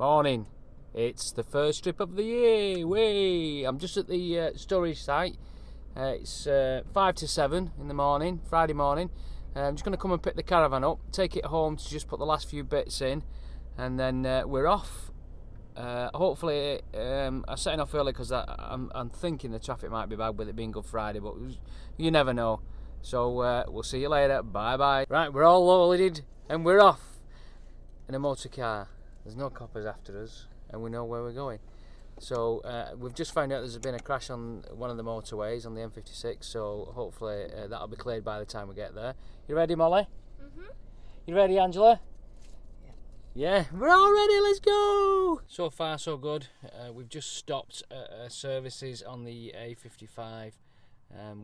Morning. It's the first trip of the year. Way. I'm just at the storage site. It's 5 to 7 in the morning, Friday morning. I'm just going to come and pick the caravan up, take it home to just put the last few bits in, and then we're off. Hopefully, I'm setting off early because I'm thinking the traffic might be bad with it being Good Friday, but you never know. So we'll see you later. Bye bye. Right, we're all loaded and we're off in a motor car. There's no coppers after us, and we know where we're going. So we've just found out there's been a crash on one of the motorways on the M56, so hopefully that'll be cleared by the time we get there. You ready, Molly? Mm-hmm. You ready, Angela? Yeah, we're all ready, let's go! So far so good. We've just stopped at services on the A55.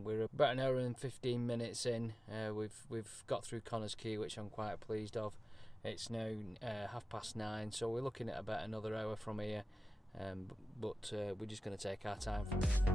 We're about an hour and 15 minutes in. We've got through Connors Quay, which I'm quite pleased of. It's now 9:30, so we're looking at about another hour from here, but we're just going to take our time from here.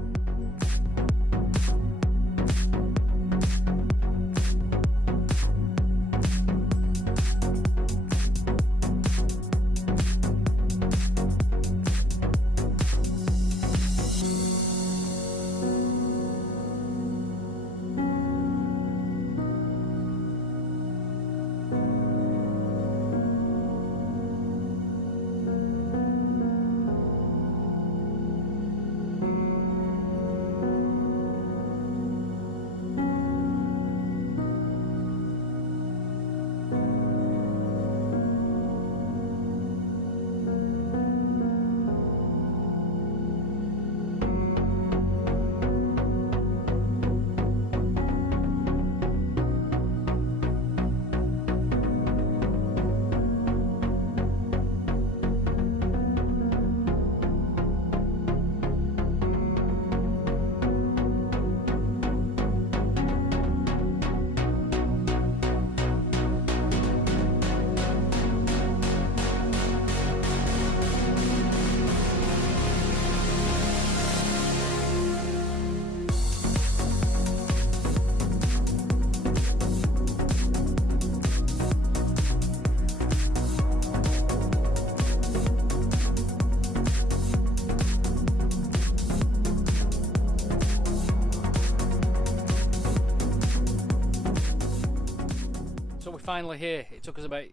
Finally here. It took us about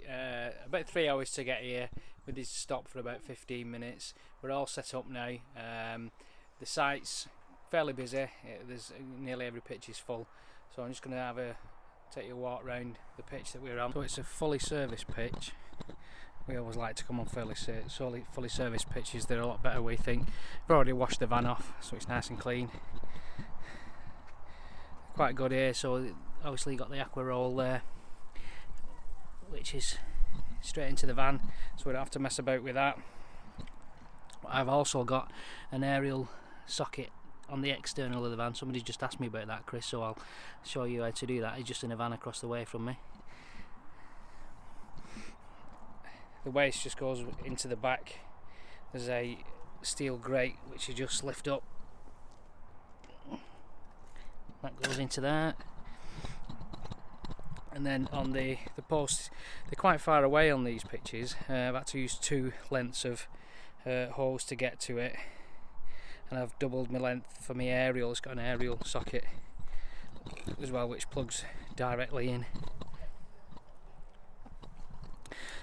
3 hours to get here. We did stop for about 15 minutes. We're all set up now. The site's fairly busy. There's nearly every pitch is full, so I'm just going to take you a walk around the pitch that we're on. So it's a fully serviced pitch. We always like to come on fully serviced pitches. They're a lot better, we think. We've already washed the van off, so it's nice and clean. Quite good here. So obviously you got the aqua roll there, which is straight into the van, so we don't have to mess about with that. I've also got an aerial socket on the external of the van. Somebody just asked me about that, Chris, so I'll show you how to do that. It's just in a van across the way from me. The waste just goes into the back. There's a steel grate which you just lift up. That goes into that. And then on the posts, they're quite far away on these pitches. I've had to use 2 lengths of hose to get to it, and I've doubled my length for my aerial. It's got an aerial socket as well, which plugs directly in.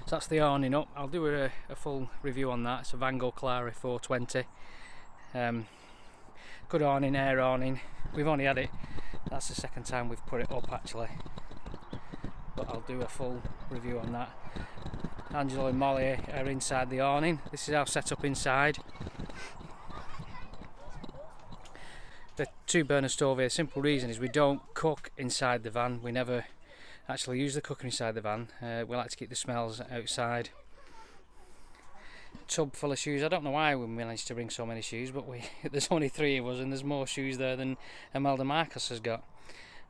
So that's the awning up. I'll do a full review on that. It's a Vango Clary 420. Good awning, air awning. We've only had it, that's the second time we've put it up actually, but I'll do a full review on that. Angela and Molly are inside the awning. This is our setup inside. The 2-burner stove here, simple reason is we don't cook inside the van. We never actually use the cooker inside the van. We like to keep the smells outside. Tub full of shoes. I don't know why we managed to bring so many shoes, but there's only 3 of us and there's more shoes there than Imelda Marcus has got.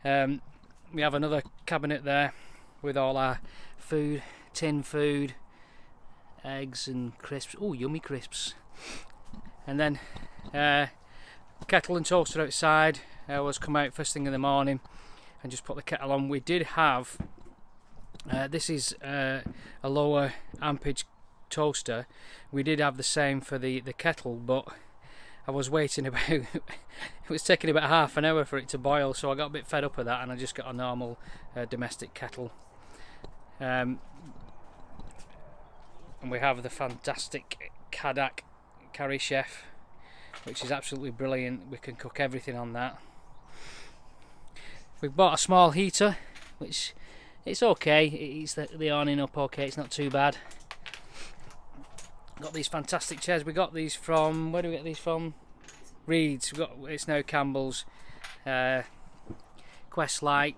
We have another cabinet there with all our food, tin food, eggs and crisps. Oh, yummy crisps. And then kettle and toaster outside. I always come out first thing in the morning and just put the kettle on. We did have this is a lower ampage toaster. We did have the same for the kettle, but I was waiting about it was taking about half an hour for it to boil, so I got a bit fed up with that and I just got a normal domestic kettle. And we have the fantastic Kadak Curry Chef, which is absolutely brilliant. We can cook everything on that. We've bought a small heater, which it's okay. It eats the awning up okay. It's not too bad. Got these fantastic chairs. We got these from, where do we get these from? Reeds. It's now Campbell's. Quest Light.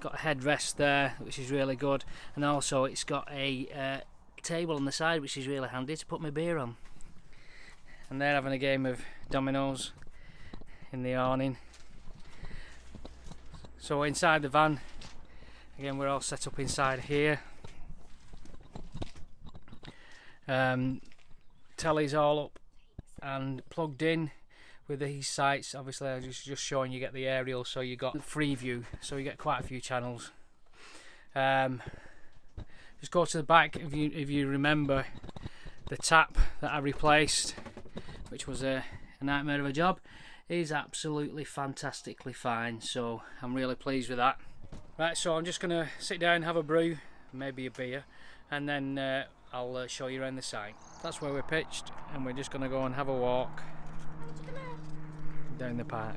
Got a headrest there, which is really good, and also it's got a table on the side, which is really handy to put my beer on. And they're having a game of dominoes in the awning. So inside the van, again, we're all set up inside here. Telly's all up and plugged in with these sites. Obviously I'm just showing you get the aerial, so you got free view, so you get quite a few channels. Just go to the back. If you remember, the tap that I replaced, which was a nightmare of a job, is absolutely fantastically fine, so I'm really pleased with that. Right, so I'm just gonna sit down, have a brew, maybe a beer, and then I'll show you around the site. That's where we're pitched, and we're just gonna go and have a walk down the park.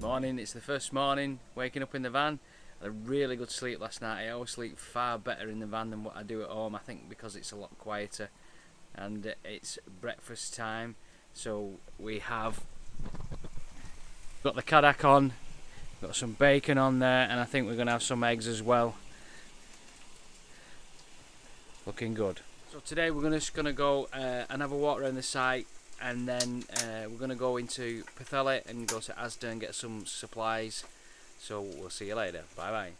Morning, it's the first morning waking up in the van. I had a really good sleep last night. I always sleep far better in the van than what I do at home, I think, because it's a lot quieter. And it's breakfast time, so we have got the Kadak on, got some bacon on there, and I think we're going to have some eggs as well. Looking good. So today we're just going to go and have a walk around the site, and then we're going to go into Pwllheli and go to Asda and get some supplies. So we'll see you later. Bye bye.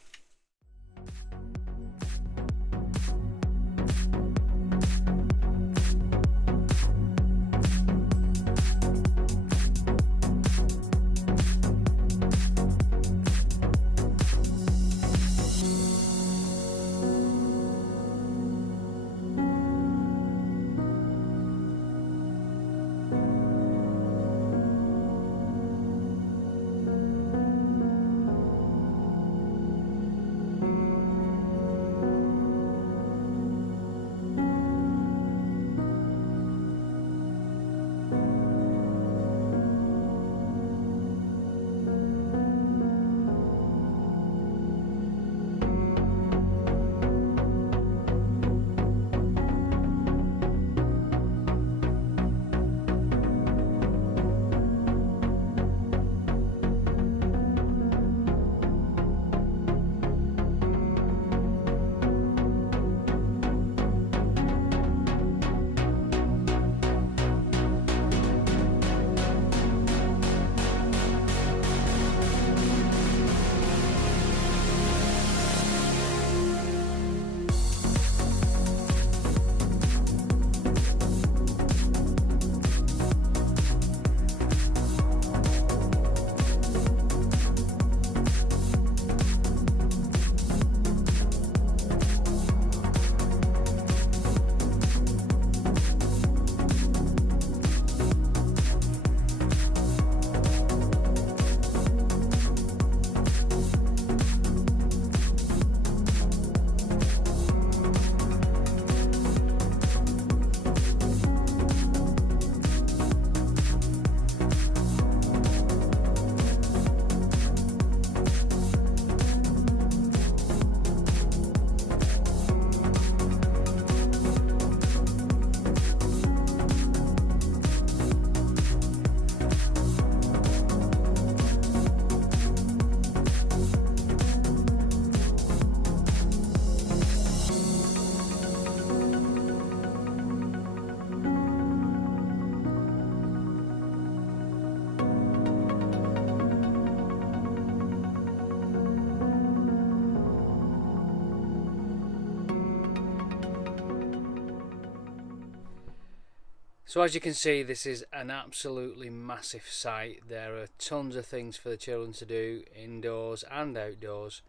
So as you can see, this is an absolutely massive site. There are tons of things for the children to do indoors and outdoors.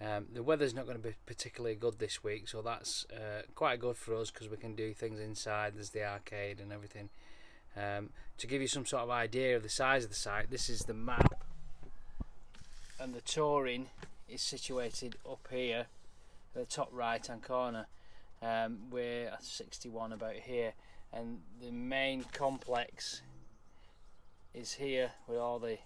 The weather's not going to be particularly good this week, so that's quite good for us because we can do things inside. There's the arcade and everything. To give you some sort of idea of the size of the site, this is the map, and the touring is situated up here at the top right hand corner. We're at 61 about here, and the main complex is here with all the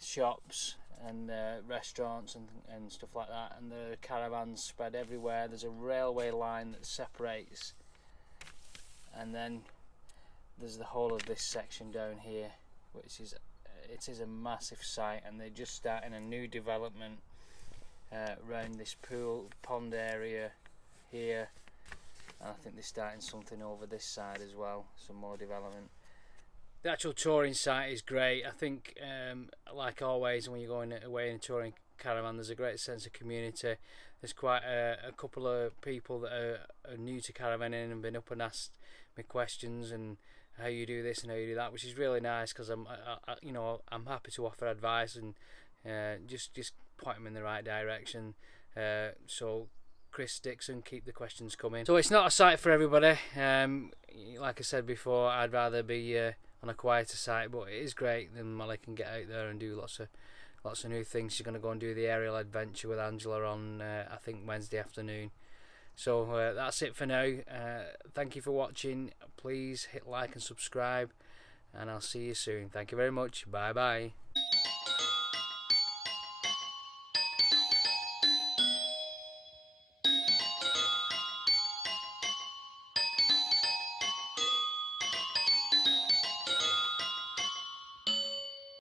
shops and restaurants and stuff like that, and the caravans spread everywhere. There's a railway line that separates, and then there's the whole of this section down here, which is it is a massive site, and they're just starting a new development around this pond area here, and I think they're starting something over this side as well, some more development. The actual touring site is great. I think, like always, when you're going away in a touring caravan, there's a great sense of community. There's quite a couple of people that are new to caravanning and been up and asked me questions and how you do this and how you do that, which is really nice because I'm happy to offer advice and just point them in the right direction. So Chris Dixon, keep the questions coming. So it's not a site for everybody. Like I said before, I'd rather be on a quieter site, but it is great. Then Molly can get out there and do lots of new things. She's going to go and do the aerial adventure with Angela on I think Wednesday afternoon. So that's it for now. Thank you for watching. Please hit like and subscribe, and I'll see you soon. Thank you very much. Bye bye.